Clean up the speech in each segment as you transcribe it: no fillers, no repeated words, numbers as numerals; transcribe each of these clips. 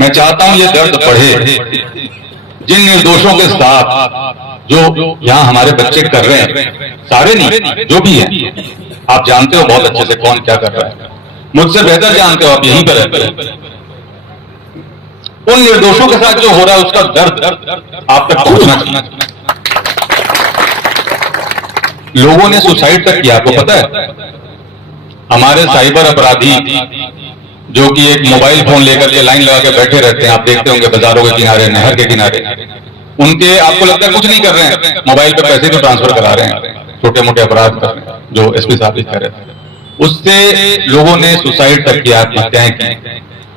मैं चाहता हूं ये दर्द बढ़े। जिन निर्दोषों के साथ जो यहां हमारे बच्चे कर रहे हैं, सारे नहीं, जो भी हैं, आप जानते हो बहुत अच्छे से कौन क्या कर रहा है, मुझसे बेहतर जानते हो, आप यहीं पर रहते हो। उन निर्दोषों के साथ जो हो रहा है उसका दर्द आप तक पहुंचना चाहिए। लोगों ने सुसाइड तक किया, आपको पता है? हमारे साइबर अपराधी जो कि एक मोबाइल फोन लेकर के लाइन लगा के बैठे रहते हैं, आप देखते होंगे बाजारों के किनारे, नहर के किनारे, उनके आपको लगता है कुछ नहीं कर रहे हैं, मोबाइल पे पैसे तो ट्रांसफर करा रहे हैं, छोटे मोटे अपराध कर रहे हैं, जो एसपी साहब भी कह रहे थे। उससे लोगों ने सुसाइड तक किया, आत्महत्याएं की।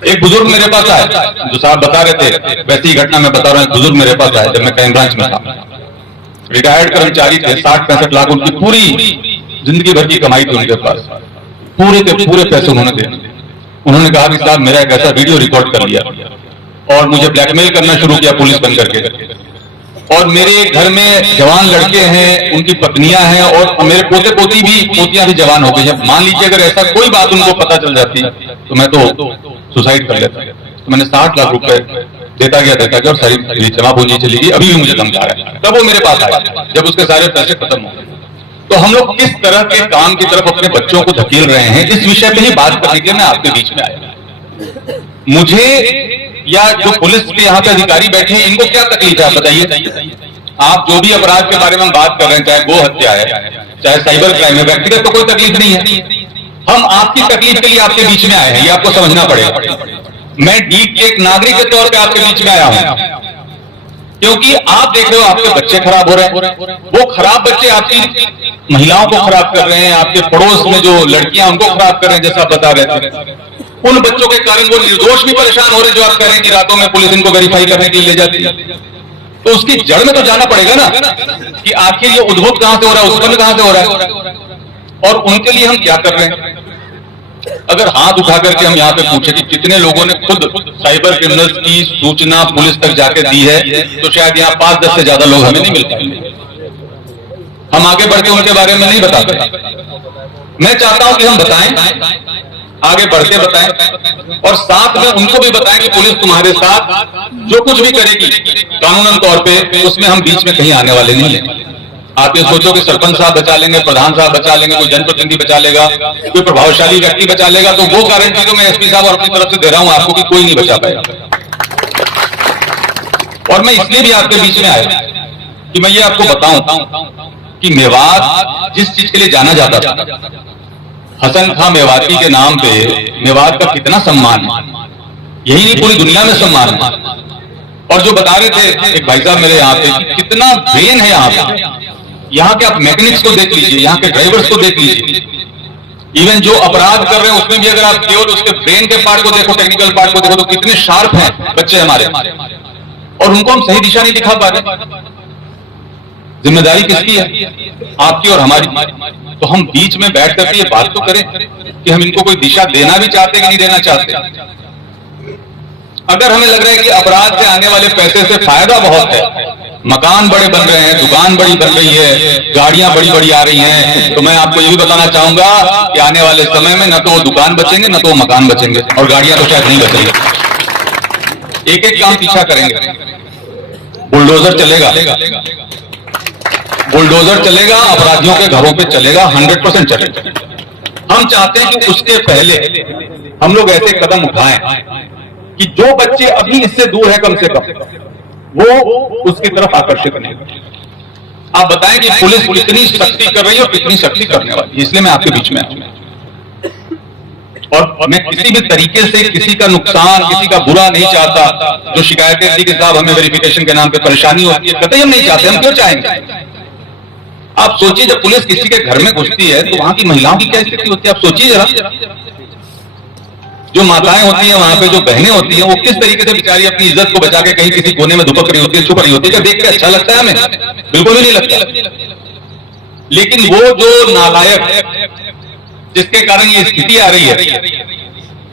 एक बुजुर्ग मेरे पास आए, जो साहब बता रहे थे, वैसी घटना मैं बता रहा हूं। बुजुर्ग मेरे पास आए जब मैं क्राइम ब्रांच में था, रिटायर्ड कर्मचारी थे, 60-65 लाख उनकी पूरी जिंदगी भर की कमाई थी उनके पास, पूरे के पूरे पैसे उन्होंने दे। उन्होंने कहा कि साहब मेरा एक ऐसा वीडियो रिकॉर्ड कर लिया और मुझे ब्लैकमेल करना शुरू किया पुलिस बन करके, और मेरे घर में जवान लड़के हैं, उनकी पत्नियां हैं, और मेरे पोते पोतियां भी जवान हो गई हैं। मान लीजिए अगर ऐसा कोई बात उनको पता चल जाती तो मैं तो सुसाइड कर लेता। तो मैंने 60 लाख रुपए देता गया और सारी जमा पूंजी चली गई। अभी भी मुझे धमका रहा है। तब वो मेरे पास आया जब उसके सारे पैसे खत्म हो गए। तो हम लोग किस तरह के काम की तरफ अपने बच्चों को धकेल रहे हैं, इस विषय पे ही बात करने के लिए मैं आपके बीच में आया। मुझे या जो पुलिस के यहाँ पे अधिकारी बैठे हैं, इनको क्या तकलीफ है आप बताइए। आप जो भी अपराध के बारे में बात कर रहे हैं, चाहे गो हत्या है, चाहे साइबर क्राइम है, व्यक्तिगत तो कोई तकलीफ नहीं है। हम आपकी तकलीफ के लिए आपके बीच में आए हैं, ये आपको समझना पड़ेगा। मैं डीप के एक नागरिक के तौर पे आपके बीच में आया हूं, क्योंकि आप देख रहे हो आपके बच्चे खराब हो रहे हैं। वो खराब बच्चे आपकी महिलाओं को खराब कर रहे हैं, आपके पड़ोस में जो लड़कियां उनको खराब कर रहे हैं, जैसा आप बता रहे थे। उन बच्चों के कारण वो निर्दोष भी परेशान हो रहे हैं, जो आप कह रहे हैं कि रातों में पुलिस इनको वेरीफाई करने के लिए ले जाती है। तो उसकी जड़ में तो जाना पड़ेगा ना, कि आखिर ये उद्भव कहां से हो रहा है, उत्पन्न कहां से हो रहा है, और उनके लिए हम क्या कर रहे हैं। अगर हाथ उठा करके हम यहाँ पे पूछे कि कितने लोगों ने खुद साइबर क्रिमिनल्स की सूचना पुलिस तक जाके दी है, तो शायद यहाँ 5-10 से ज्यादा लोग हमें नहीं मिल पाएंगे। हम आगे बढ़ के उनके बारे में नहीं बताते। मैं चाहता हूं कि हम बताएं, आगे बढ़ते बताएं, और साथ में उनको भी बताएं कि पुलिस तुम्हारे साथ जो कुछ भी करेगी कानूनन तौर पे, उसमें हम बीच में कहीं आने वाले नहीं हैं। आप ये सोचो कि सरपंच साहब बचा लेंगे, प्रधान साहब बचा लेंगे, कोई जनप्रतिनिधि बचा लेगा, कोई प्रभावशाली व्यक्ति बचा लेगा, तो वो गारंटी तो मैं एसपी साहब और अपनी तरफ से दे रहा हूं आपको कि कोई नहीं बचा पाएगा। और मैं इसलिए भी आपके बीच में आया कि मैं ये आपको बताऊं कि मेवात जिस चीज के लिए जाना जाता था, हसन खां मेवाती के नाम पे मेवात का कितना सम्मान है, यही नहीं पूरी दुनिया में सम्मान है। और जो बता रहे थे एक भाई साहब मेरे यहाँ पे, कितना ब्रेन है यहाँ पे। यहाँ के आप मैकेनिक्स को देख लीजिए, यहाँ के ड्राइवर्स को देख लीजिए, इवन जो अपराध कर रहे हैं उसमें भी अगर आप केवल उसके ब्रेन के पार्ट को देखो, टेक्निकल पार्ट को देखो, तो कितने शार्प हैं बच्चे हमारे, और उनको हम सही दिशा नहीं दिखा पा रहे। जिम्मेदारी किसकी है? आपकी और हमारी। तो हम बीच में बैठ करके ये बात तो करें कि हम इनको कोई दिशा देना भी चाहते कि नहीं देना चाहते। अगर हमें लग रहा है कि अपराध से आने वाले पैसे से फायदा बहुत है, मकान बड़े बन रहे हैं, दुकान बड़ी बन रही है, गाड़ियां बड़ी बड़ी आ रही हैं, तो मैं आपको ये भी बताना चाहूंगा कि आने वाले समय में न तो वो दुकान बचेंगे, न तो वो मकान बचेंगे, और गाड़ियां तो शायद नहीं बचेंगे। एक एक काम पीछा करेंगे। बुलडोजर चलेगा, बुलडोजर चलेगा, अपराधियों के घरों पे चलेगा, 100% चलेगा। हम चाहते हैं कि उसके पहले हम लोग ऐसे कदम उठाएं कि जो बच्चे अभी इससे दूर है कम से कम, वो उसकी तरफ आकर्षित नहीं। आप बताएं कि पुलिस कितनी सख्ती कर रही है और कितनी सख्ती करने वाली है। इसलिए मैं आपके बीच में आया, और मैं किसी भी तरीके से किसी का नुकसान, किसी का बुरा नहीं चाहता। जो शिकायतें थी कि साहब हमें वेरिफिकेशन के नाम पे परेशानी होती है, कतई हम नहीं चाहते। हम क्यों चाहेंगे? आप सोचिए, जब पुलिस किसी के घर में घुसती है तो वहां की महिलाओं की क्या स्थिति होती है, आप सोचिए जरा। जो माताएं होती हैं वहां पे, जो बहनें होती हैं, वो किस तरीके से बेचारी अपनी इज्जत को बचा के कहीं किसी कोने में दुपक रही होती है, छुप रही होती है। क्या देख के अच्छा लगता है हमें? बिल्कुल भी नहीं लगता। लेकिन वो जो नालायक जिसके कारण ये स्थिति आ रही है,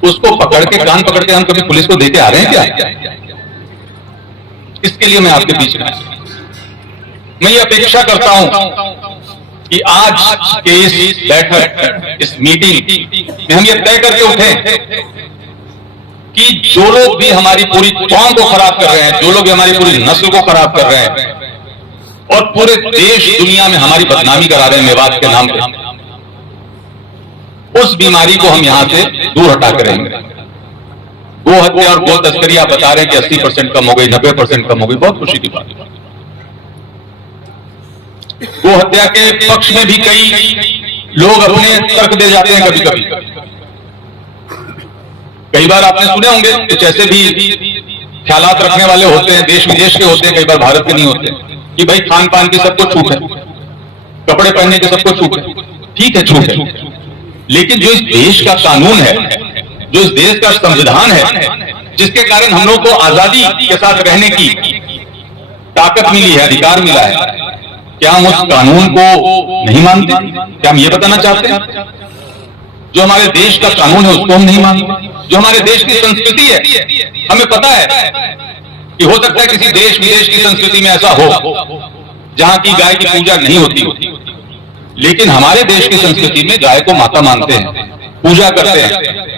उसको पकड़ के, कान पकड़ के हम कभी पुलिस को देके आ रहे हैं क्या? इसके लिए मैं आपके बीच में मैं ये अपेक्षा करता हूं कि आज के इस बैठक, इस मीटिंग में हम ये तय करके उठे कि जो लोग भी हमारी पूरी कौम को खराब कर रहे हैं, जो लोग भी हमारी पूरी नस्ल को खराब कर रहे हैं और पूरे देश दुनिया में हमारी बदनामी करा रहे हैं मेवात के नाम पे, उस बीमारी को हम यहां से दूर हटा कर रहेंगे। गो हत्या और गो तस्करी आप बता रहे हैं कि 80% कम हो गई, 90% कम हो गई, बहुत खुशी की बात है। गो हत्या के पक्ष में भी कई लोग अपने तर्क दे जाते हैं। कभी कभी कई बार आपने सुने होंगे कुछ ऐसे भी ख्यालात रखने वाले होते हैं, देश विदेश के होते हैं, कई बार भारत के नहीं होते, कि भाई खान पान की सबको छूट है, कपड़े पहनने की सबको छूट है। ठीक है, छूट है, लेकिन जो इस देश का कानून है, जो इस देश का संविधान है, जिसके कारण हम लोग को आजादी के साथ रहने की ताकत मिली है, अधिकार मिला है, क्या हम उस कानून को नहीं मानते? क्या हम ये बताना चाहते हैं जो हमारे देश का कानून है उसको हम नहीं मानते? जो हमारे देश की संस्कृति है, हमें पता है कि हो सकता है किसी देश विदेश की संस्कृति में ऐसा हो जहां की गाय की पूजा नहीं होती, लेकिन हमारे देश की संस्कृति में गाय को माता मानते हैं, पूजा करते हैं,